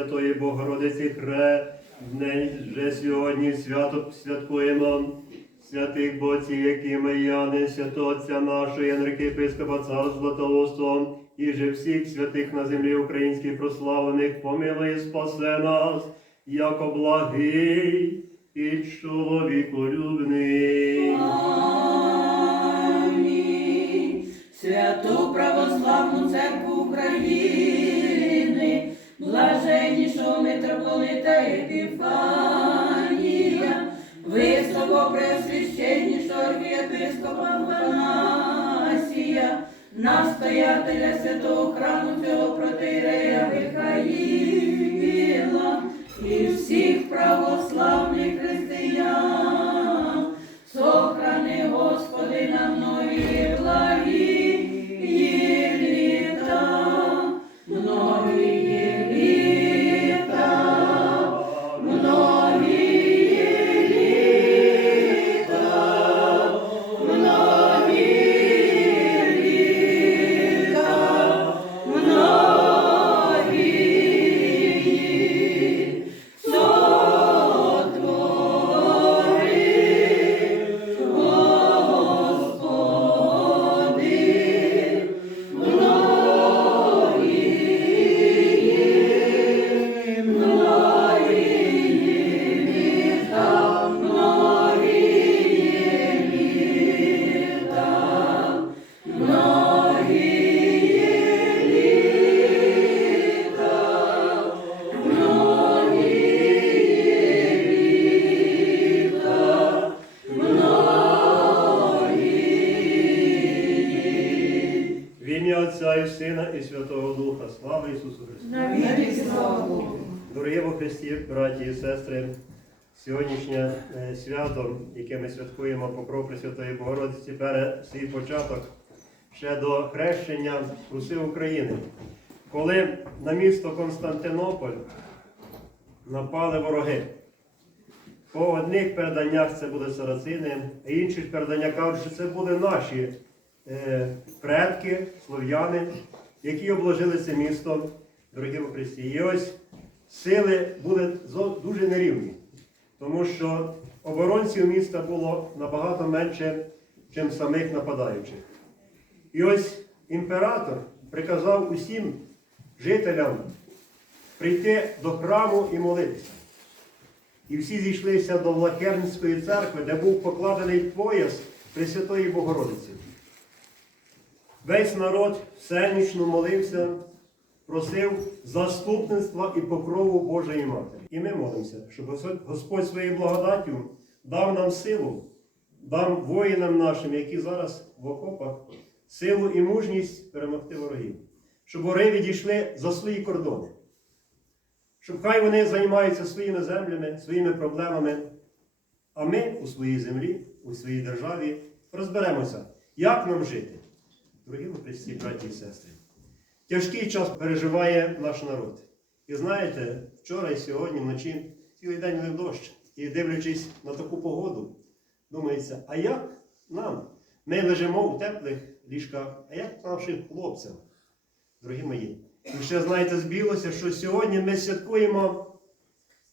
Пресвятої Богородиці Хре, вже сьогодні свято святкуємо. Святих Богів, які ми Яни, святого Отця нашого, Янрики, єпископа цар Златоустого, і же всіх святих на землі українській прославлених, помилуй, спасе нас, яко благий і чоловіколюбний. Амінь. Святу православну церкву України, блаженнішого митрополита Епіфанія, високо преосвященнішого архієпископа Панасія, настоятеля святого храму цього протирея Михаїла свято, яке ми святкуємо покров Пресвятої Богородиці, бере свій початок ще до хрещення Руси України, коли на місто Константинополь напали вороги. По одних переданнях це були сарацини, а інших переданнях кажуть, що це були наші е, предки, слов'яни, які обложили це місто, дорогі во Христі. І ось сили були дуже нерівні, тому що оборонців міста було набагато менше, ніж самих нападаючих. І ось імператор приказав усім жителям прийти до храму і молитися. І всі зійшлися до Влахернської церкви, де був покладений пояс Пресвятої Богородиці. Весь народ всенічно молився, просив заступництва і покрову Божої Матері. І ми молимося, щоб Господь- своєю благодаттю дав нам силу, дав воїнам нашим, які зараз в окопах, силу і мужність перемогти ворогів, щоб вороги відійшли за свої кордони. Щоб хай вони займаються своїми землями, своїми проблемами, а ми у своїй землі, у своїй державі розберемося, як нам жити. Дорогі Христі, браті і сестри, тяжкий час переживає наш народ. І знаєте, вчора і сьогодні вночі цілий день лив дощ. І дивлячись на таку погоду, думається, а як нам? Ми лежимо у теплих ліжках, а як нашим хлопцям, дорогі мої? І ще, знаєте, збілося, що сьогодні ми святкуємо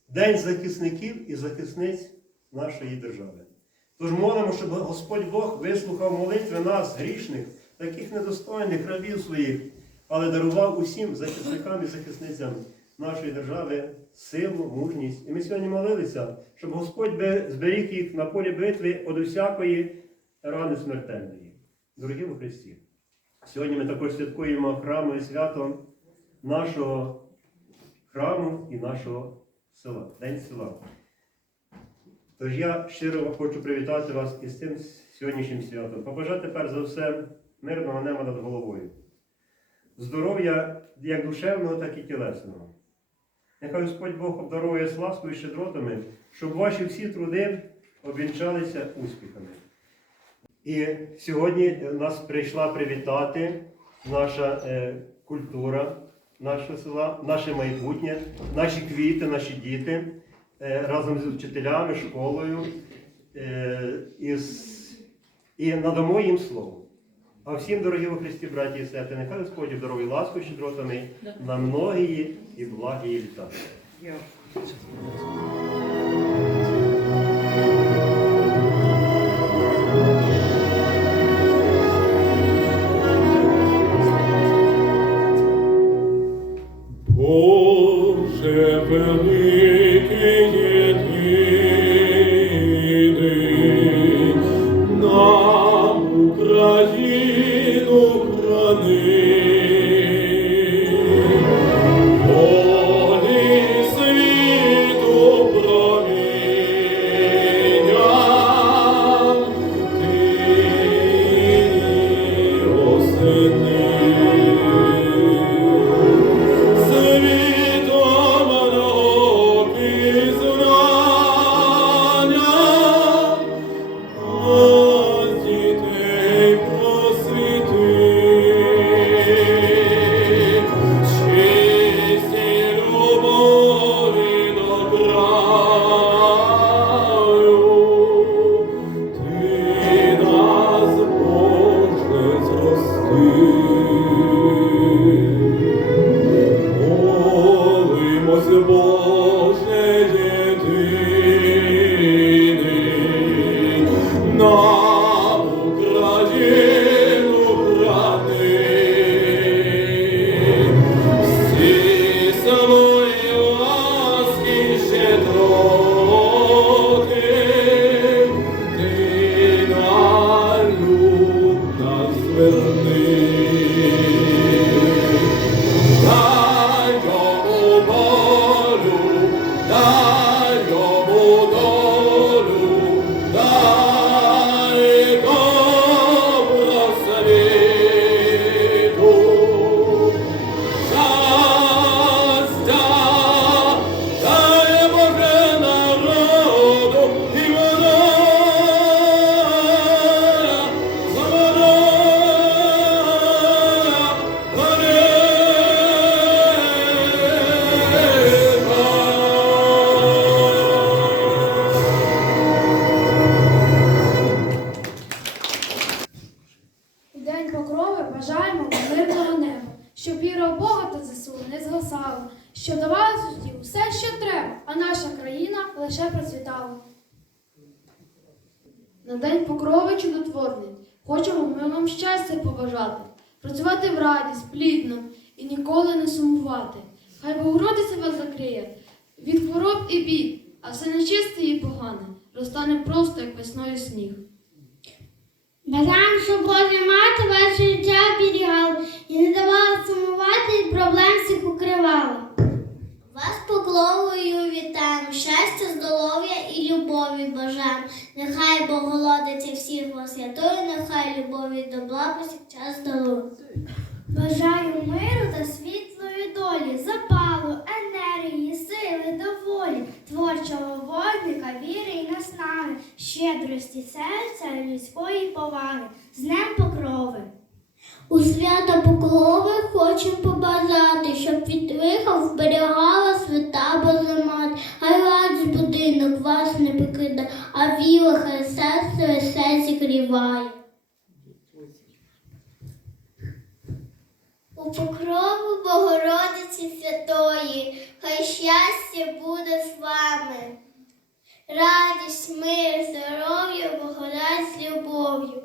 День захисників і захисниць нашої держави. Тож молимо, щоб Господь Бог вислухав молитви нас, грішних, таких недостойних рабів своїх, але дарував усім захисникам і захисницям нашої держави силу, мужність. І ми сьогодні молилися, щоб Господь зберіг їх на полі битви від усякої рани смертельної. Дорогі у Христі, сьогодні ми також святкуємо храмове свято нашого храму і нашого села, День села. Тож я щиро хочу привітати вас із цим сьогоднішнім святом. Побажати перш за все мирного неба над головою. Здоров'я як душевного, так і тілесного. Нехай Господь Бог обдарує з ласкою і щедротами, щоб ваші всі труди обвінчалися успіхами. І сьогодні нас прийшла привітати наша е, культура нашого села, наше майбутнє, наші квіти, наші діти е, разом з вчителями, школою е, і надамо їм слово. А всім, дорогі у Христі, браті і сестри, нехай Господь здоровий ласку щедротами на многії і благі літа. Покрови бажаємо мирного неба, щоб віра в Бога та ЗСУ не згасала, щоб давали житті все, що треба, а наша країна лише процвітала. На день покрови чудотворний хочемо ми вам щастя побажати, працювати в радість, плідно і ніколи не сумувати. Хай Богородиця вас закриє від хвороб і бід, а все нечисте і погане розтане просто, як весною сніг. Бажаємо, щоб Божа мати ваше життя оберігала і не давала сумувати і проблем всіх укривала. Вас покловою вітаємо, щастя, здоров'я і любові бажаємо. Нехай Бог голодиться всіх вас святою, нехай любові добла, повсякчас дарує. Бажаю миру та світлої долі, запалу, енергії, сили, доволі, творчого вогника, віри і наснаги, щедрості серця людської поваги, з Днем Покрови. У свята Покрови хочемо побажати, щоб від лиха вберігала свята Божа хай радість будинок вас не покида, а віра хай серце все зігріває. У покрову Богородиці Святої, хай щастя буде з вами. Радість, мир, здоров'я, благодать з любов'ю.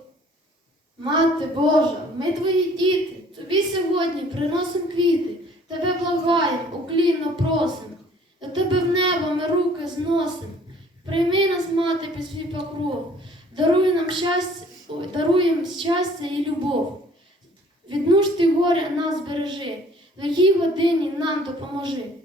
Мати Божа, ми твої діти, тобі сьогодні приносимо квіти, тебе благаємо, уклінно просимо, до тебе в небо ми руки зносимо. Прийми нас, мати, під свій покров, даруй нам щастя, даруй щастя і любов. Від нужд і горя нас бережи, в якій годині нам допоможи.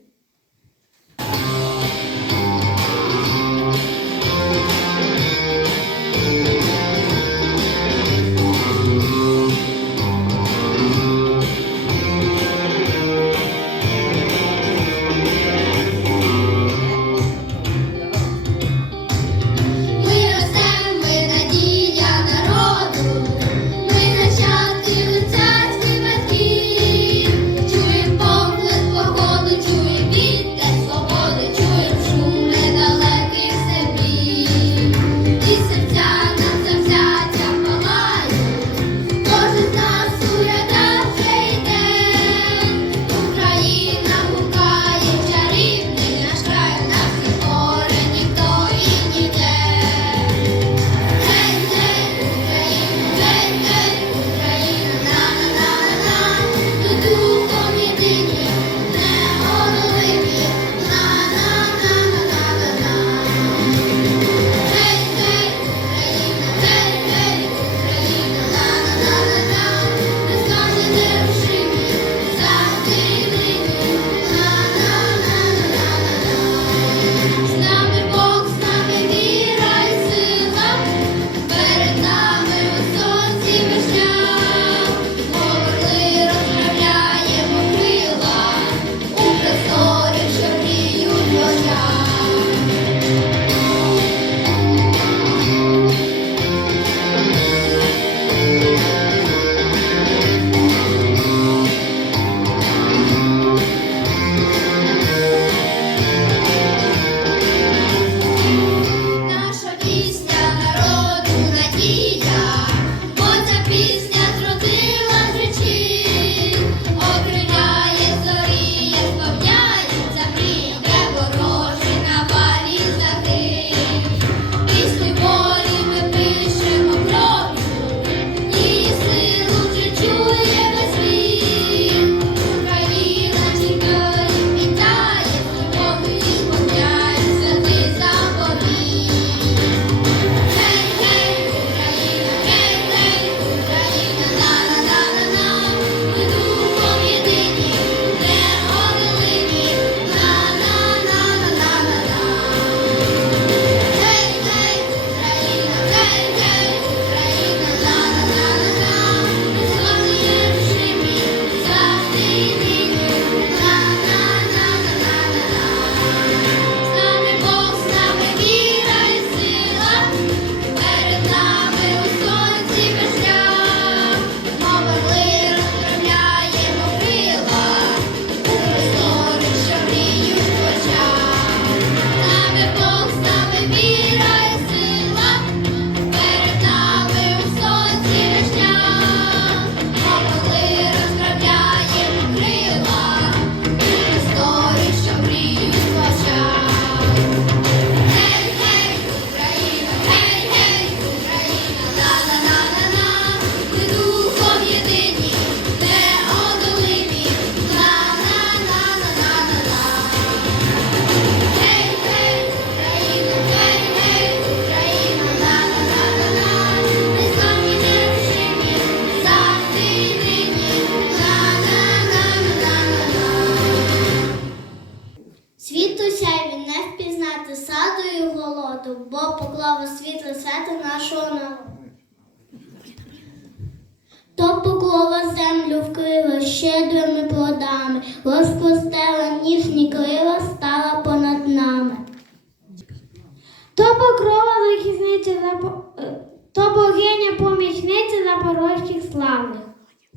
Запорожчих.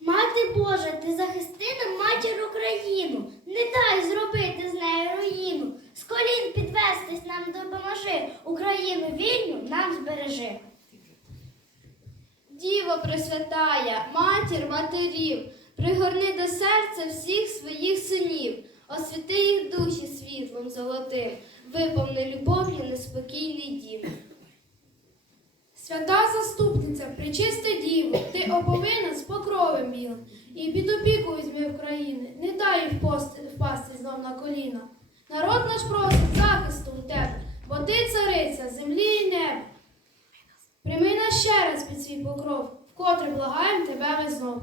Мати Божа, ти захисти нам матір Україну, не дай зробити з нею руїну. З колін підвестись нам допоможи, Україну вільну нам збережи. Діво Пресвятая, матір матерів, пригорни до серця всіх своїх синів, освіти їх душі світлом золотим, виповни любов'ю неспокійний дім. Свята заступниця, причиста діво, ти оповина з покровом білим, і під опіку візьми України, не дай їй впасти, знов на коліна. Народ наш просить захисту у тебе, бо ти цариця землі і неба. Прийми нас ще раз під свій покров, вкотре благаєм тебе ми знов.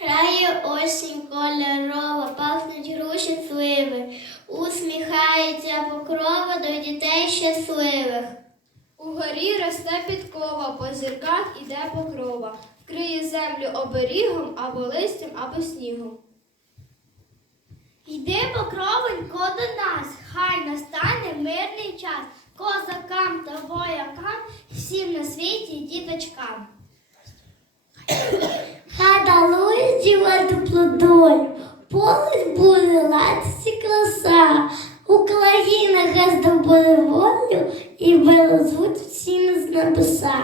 Грає осінь кольорова, пахнуть груші сливи, усміхається покрова до дітей щасливих. Угорі росте підкова, по зірках іде покрова, вкриє землю оберігом або листям, або снігом. Йди покровонько до нас, хай настане мирний час, козакам та воякам, всім на світі діточкам. Хай далує дівати плодою, поле буде латці краса, Україна хай здобуде волю і вилазуть всі з небеса.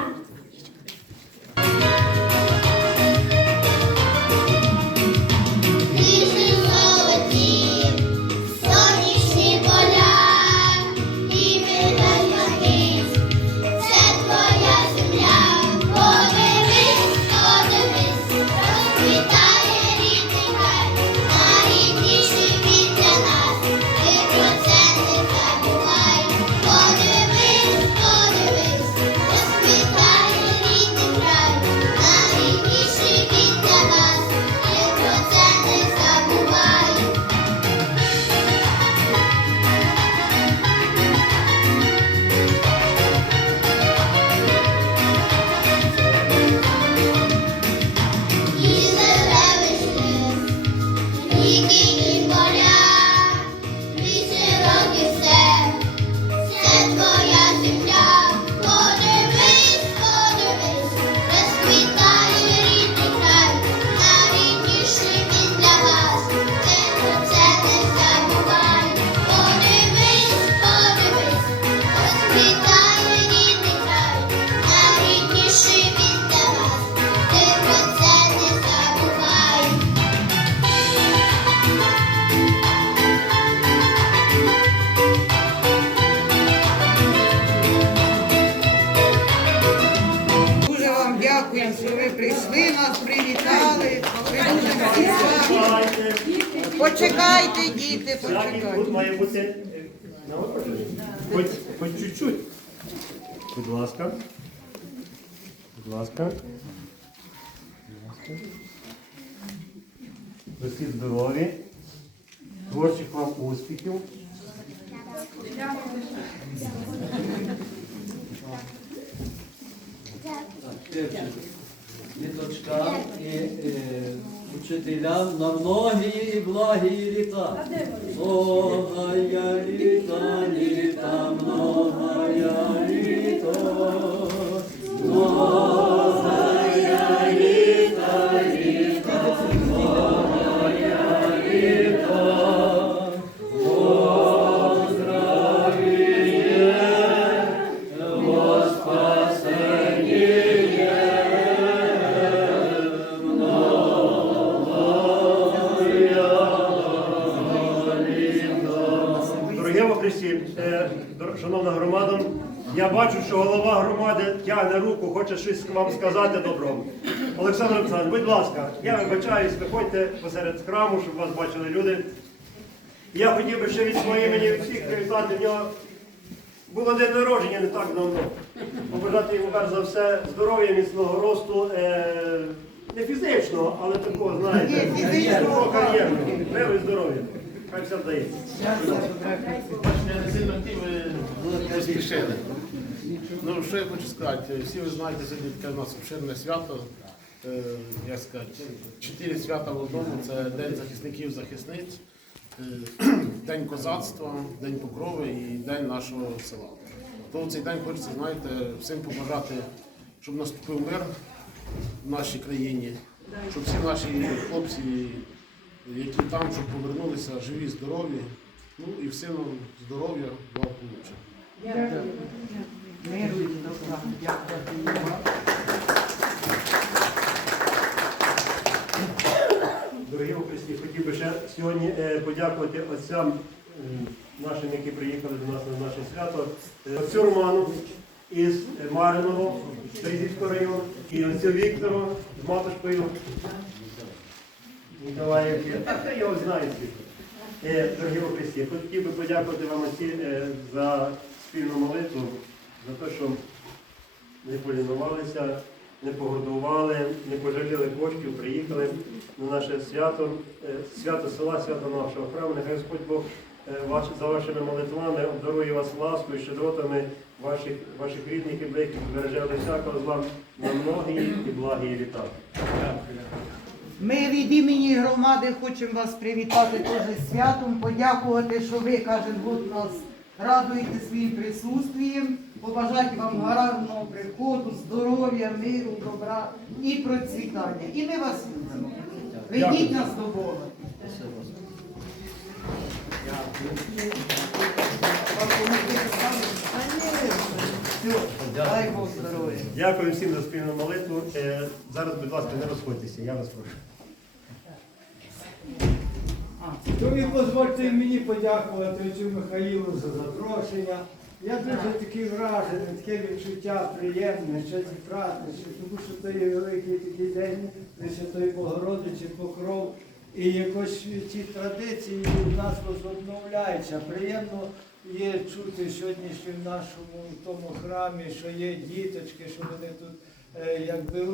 Чуть-чуть. Будь ласка. Будь ласка. Ви всі здорові. Творчих вам успіхів. діточкам і е, учителям на многі благі літа. Многая літа, літа, многая літа. Многая я бачу, що голова громади тягне руку, хоче щось вам сказати доброго. Олександр Олександрович, будь ласка, я вибачаюсь, виходьте посеред храму, щоб вас бачили люди. Я хотів би ще від своєї імені всіх привітати в нього. Було день народження не так давно. Побажати йому перш за все здоров'я, міцного росту, е, не фізичного, але такого, знаєте, фізичного, кар'єрного. Миру і здоров'я. Хай все вдається. Бачите, Ну, що я хочу сказати, всі ви знаєте, сьогодні таке у нас обширне свято. Е, Як сказати, чотири свята в одному це День захисників захисниць, е, День козацтва, День Покрови і День нашого села. То в цей день хочеться, знаєте, всім побажати, щоб наступив мир в нашій країні, щоб всі наші хлопці, які там, щоб повернулися живі, здорові. Ну і всім здоров'я, благополуччя. Дорогі Христі, хотів би ще сьогодні е, подякувати отцям нашим, які приїхали до нас на наше свято. Е, Отцю Роману із Мариного, Березівського району, і отцю Віктору з Матушкою Ніколаївки. Так, я його всіх. Е, Дорогі Христі, хотів би подякувати вам е, за спільну молитву, за те, що не полінувалися, не погодували, не пожаліли коштів, приїхали на наше свято, е, свято села, свято нашого храму. Нехай Господь Бог е, за вашими молитвами обдарує вас ласкою, щедротами ваших, ваших рідних і близьких, береже від всякого зла на многі і благі літа. Ми від імені громади хочемо вас привітати теж святом, подякувати, що ви кожен год нас радуєте своїм присутствієм, побажати вам гарного приходу, здоров'я, миру, добра і процвітання. І ми вас любимо. Ведіть нас до Бога. Дай Бог здоров'я. Дякую всім за спільну молитву. Е, Зараз, будь ласка, не розходьтеся, я вас прошу. То ви дозвольте мені подякувати цю Михаїлу за запрошення. Я дуже такий вражений, таке відчуття приємне, ще праздничі, тому що це є великий такий день Пресвятої Богородиці, покров. І якось ці традиції в нас возобновляються. Приємно є чути сьогоднішньо в нашому тому храмі, що є діточки, що вони тут е, якби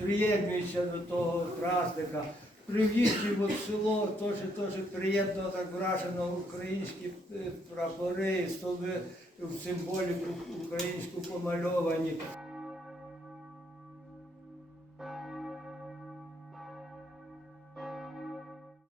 приєднуються до того праздника. При в село теж, теж приємно так вражено українські е, прапори, столби в символіку українську помальовані.